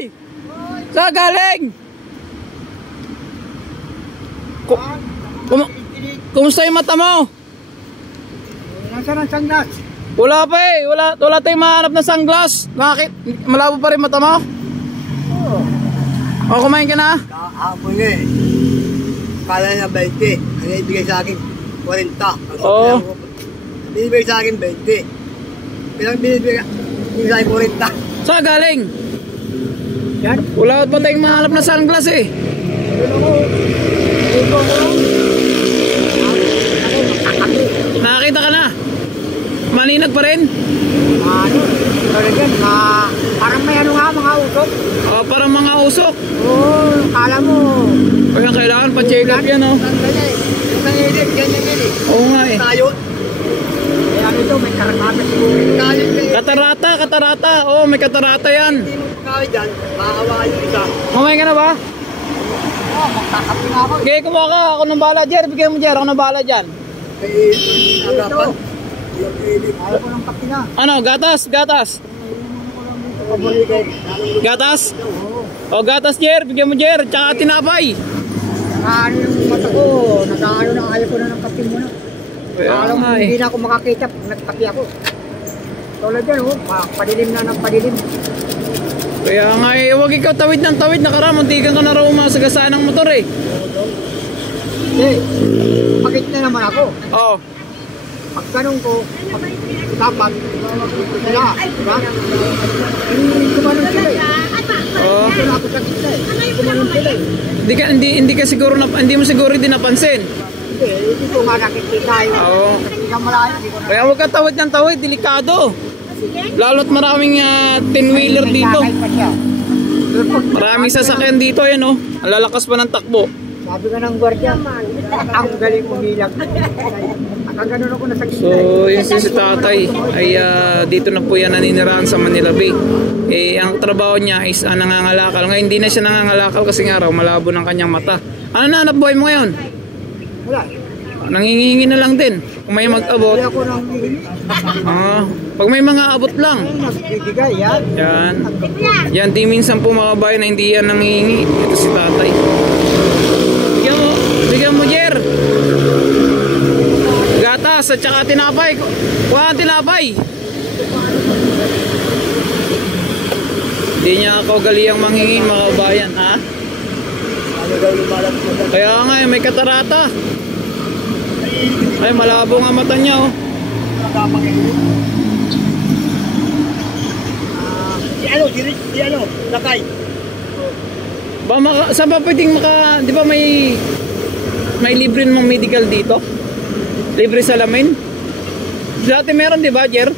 Hoy! Saan galing? Kumusta yung mata mo? Nasaan ang sunglass? Wala pa eh. Wala tayong mahanap na sunglass. Bakit? Malabo pa rin mata mo? Oo. O, kumain ka na? Kahapon eh. Kala na 20. Ano ibigay sa akin? 40. Oo. Binibigay sa akin 20. Bilang binibigay sa akin 40. Saan galing? Yan. Wala pa tayong mahanap na sunglass eh. Nakakita ka na? Maninag pa rin? Ano? Talagang parang may ano nga mga usok. O, parang mga usok. Oo, kala mo. Kaya kailangan pa-check up yan oh. Nangilit, ganyan yan eh. Oo nga eh. Tayo. Eh ano ito, may karakata siguro. Katarata. Oo, may katarata yan. Hindi mo kawin dyan, makakawakan yung isa. Kumain ka na ba? Oo, magkakapi nga ako. Okay, kumuha ka. Ako ng bala, Jer. Bigyan mo, Jer. Ako ng bala dyan. Agapan. Ayaw ko ng kapi na. Ano, gatas. Gatas? O, gatas, Jer. Bigyan mo, Jer. Tsaka tinapay. Ano yung mata ko, nag-ano na, ayaw ko na ng kapi muna. Alam mo, hindi na ako makakita pag nagkapi ako. Tulad yan, padilim na ng padilim. Kaya nga eh, huwag ikaw tawid ng tawid. Muntikan ka na raw masagasaan ng motor eh. Hindi, pakit na naman ako. Oo. Pag ganun ko, dapat, sila, diba? Kumanon sila eh. Oo. Wala ako sa gitna eh. Kumanon sila eh. Hindi mo siguro din napansin. Hindi ko nga nakikita yung malayo. Kaya huwag ka tawid ng tawid, delikado. Lalo't maraming 10-wheeler dito. Maraming sasakyan dito, yan oh. Ang lalakas pa ng takbo. Sabi nga ng gwardiya, ang galing umilag. Ang ganun ako nasa gitna. So, yun si tatay ay dito na po yan naninirahan sa Manila Bay. Eh, ang trabaho niya is nangangalakal. Ngayon, hindi na siya nangangalakal kasi nga raw malabo ng kanyang mata. Ano na hanap buhay mo ngayon? Wala. Nangingingi na lang din. Kung may mag-abot. Hindi ako nang pag may mga abot lang. nagbibigay yan. Yan. Yan, di minsan po mga bayan na hindi yan nangingi. Ito si tatay. Bigyan mo, Jer. Gatas at saka tinapay. Kuha ang tinapay. Hindi niya ako galiyang manghingi mga bayan, ha? Kaya nga, may katarata. Ay, malabo nga mata niya, oh. Si ano, lakay. Saan ba pwedeng di ba may libre ng medical dito? Libre salamin? Dati meron, di ba, Jer?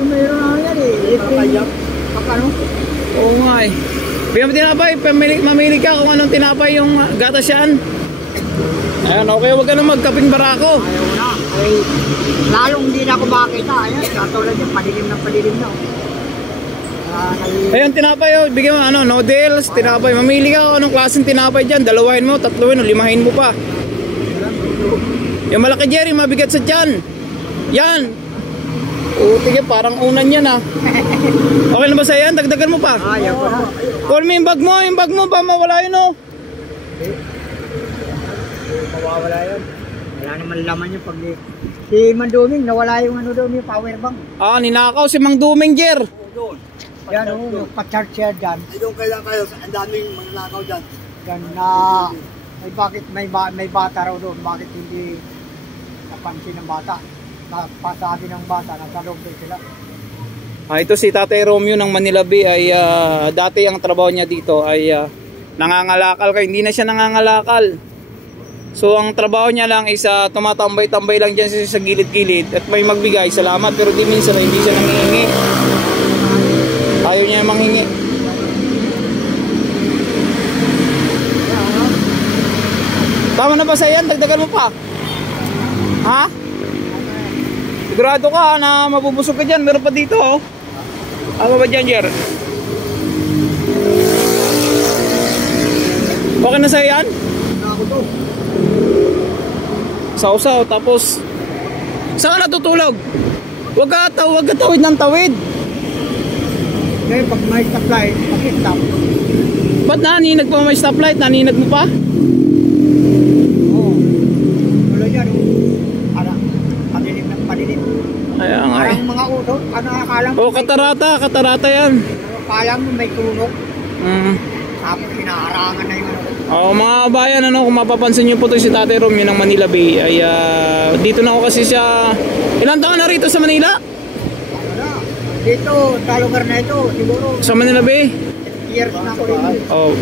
Mayroon na yan eh. Pakano? Oo nga eh. Bigyan mo tinapay, mamili ka kung anong tinapay yung gatas yan. Ayan, okay, huwag ka na magkaping barako. Ayaw na. Ay, lalong hindi na ako makakita. Ayan, katulad yung padilim na. Ayun, tinapay, oh. Bigyan mo, noodles, tinapay. Mamili ka kung anong klaseng tinapay dyan. Dalawahin mo, tatluhin, limahin mo pa. Yung malaki, Jerry, mabigat sa tiyan. Yan. Tignan, parang unan yan, ah. Okay na ba sa yan? Dagdagan mo pa. Ayaw ko na. Call me yung bag mo, ba mawala yun, oh. Mawawala yun. Wala naman laman yung pag si Manduming, nawala yung yung power bank. Ninakaw si Mang Duming, Jer. Doon. Yan yung pa-charge siya dyan. Doon kailan kayo, ang daming mananakaw dyan. Yan na, bakit may bata raw doon, bakit hindi napansin ng bata? Pasabi ng bata, nasa loob doon sila. Ito si Tatay Romeo ng Manila Bay ay dati ang trabaho niya dito ay nangangalakal kayo. Hindi na siya nangangalakal. So ang trabaho niya lang is tumatambay-tambay lang dyan sa gilid-gilid at may magbigay, salamat, pero di minsan hindi siya nangihingi. Ayaw niya manghingi. Tama na ba sa yan? Dagdagan mo pa? Ha? Sigurado ka na mabubusog ka dyan. Meron pa dito, oh. Ano ba dyan, Jer? Okay na sa yan? Ako to. Sausaw, tapos saan ka natutulog? Wag ka tawid ng tawid. Kaya pag may stoplight, pag-stop. Ba't naninag pa may stoplight? Naninag mo pa? Oo. Wala yan. Padilim ng padilim. Kaya nga eh. Parang mga usot, akala mo. Oh, katarata yan. Akala mo may tunog. Tapos hinaharangan na yung ano. Oh, mga kabayan, kung mapapansin niyo po to si Tatay Romeo ng Manila Bay ay dito na ako kasi siya. Ilang taon na rito sa Manila? Ano na? Dito, sa lugar na ito, siguro. Sa Manila Bay? 50 years na ako rin. Oh,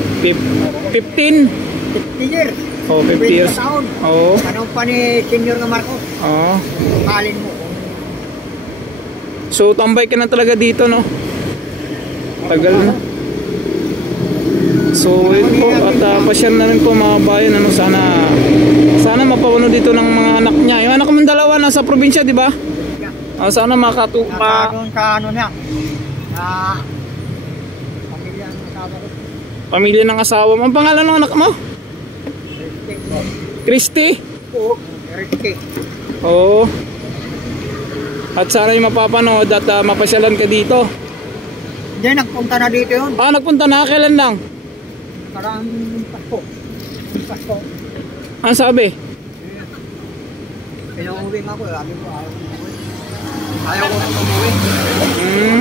15? 50 years. Oh, 50 years. Taon. Oh. Anong pa ni Senior nga Marcos? Oh. Kalin mo. So, tambay ka na talaga dito, no? Tagal na. So, yun po, at pasyal na rin po mga bayan, sana mapawano dito ng mga anak niya. Yung anak mong dalawa nasa probinsya, di ba? Sana Doon ka ano niya, na pamilya ng asawa ko. pamilya ng asawa mo. Ang pangalan ng anak mo? Christy? Oo, Ricky. Oo. At sana yung mapapanood at mapasyalan ka dito. Hindi, nagpunta na dito yun. Nagpunta na, kailan lang? Parang Pasko. Pasko. Ano sabi? Pinauwi nga ako, sabi ko ayaw ko umuwi.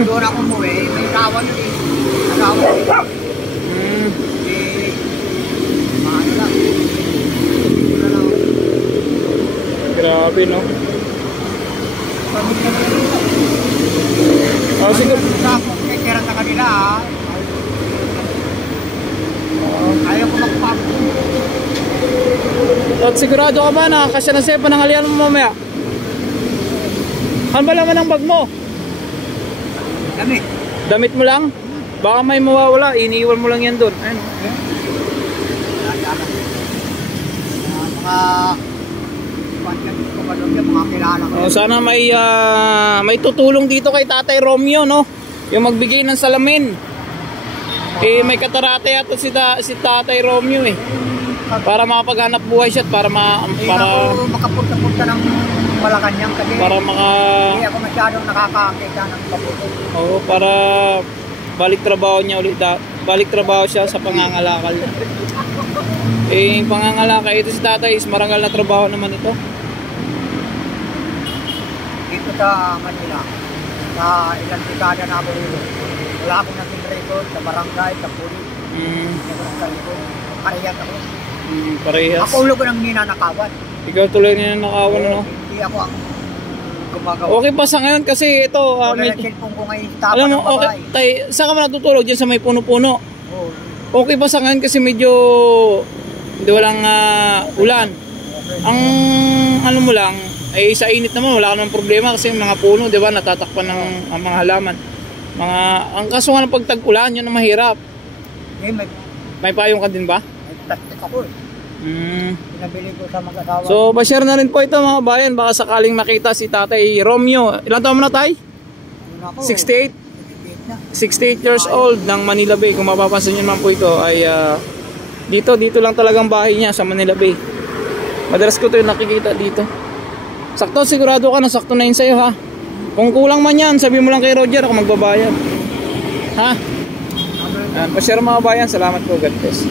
Doon ako umuwi, may asawa nyo eh. Asawa nyo eh. Maano lang. Wala lang. Grabe, no? Pamilya na dito. Sige. Tapos, kaya sa kanila ah. Ayaw ko magpapos. At sigurado ka ba na kasya na sa'yo panangalian mo mamaya? Ano ba laman ang bag mo? Damit. Damit mo lang? Baka may mawawala, iniiwan mo lang yan doon. Ayun. Mga kilala ko. Sana may tutulong dito kay Tatay Romeo, no? Yung magbigay ng salamin. May katarata yata si Tatay Romeo eh. Para makapaghanap buhay siya at para ako makapunta-punta ng Malacanang kasi hindi ako masyadong nakakakita ng kaputo. Oo, para balik trabaho niya ulit. Balik trabaho siya sa pangangalakal. Pangangalakal ito si Tatay is marangal na trabaho naman ito. Dito sa Manila, sa ilang dekada na ako dito. Wala akong naging record sa barangay, sa pulis. Parehas ako. Parehas. Ako ulo ko nang ninanakawan. Ikaw tuloy ninanakawan, no? Hindi ako ang gumagawa. Okay pa sa ngayon kasi ito Wala na cellphone ko ngayon sa alam mo, ng babae. okay, saan ka ba natutulog? Diyan sa may puno-puno? Oo. Okay pa sa ngayon kasi medyo hindi walang ulan. Ang ano mo lang ay sa init naman wala ka namang problema kasi mga puno, di ba, natatakpan ng mga halaman. Ang kaso nga ng pagtag-ulan, yun ang mahirap. May payong ka din ba? May plastic ako eh. Pinabili ko sa mag-asawa. So, ba-share na rin po ito mga bayan. Baka sakaling makita si Tatay Romeo. Ilan taon mo na, Tay? 68? 68 years old ng Manila Bay. Kung mapapansin nyo naman po ito ay dito lang talagang bahay niya sa Manila Bay. Madalas ko ito yung nakikita dito. Sakto, sigurado ka na sakto na yun sa'yo, ha? Kung kulang man yan, sabi mo lang kay Roger ako magbabayad. Ha? Pa-share mga bayan. Salamat po. God bless.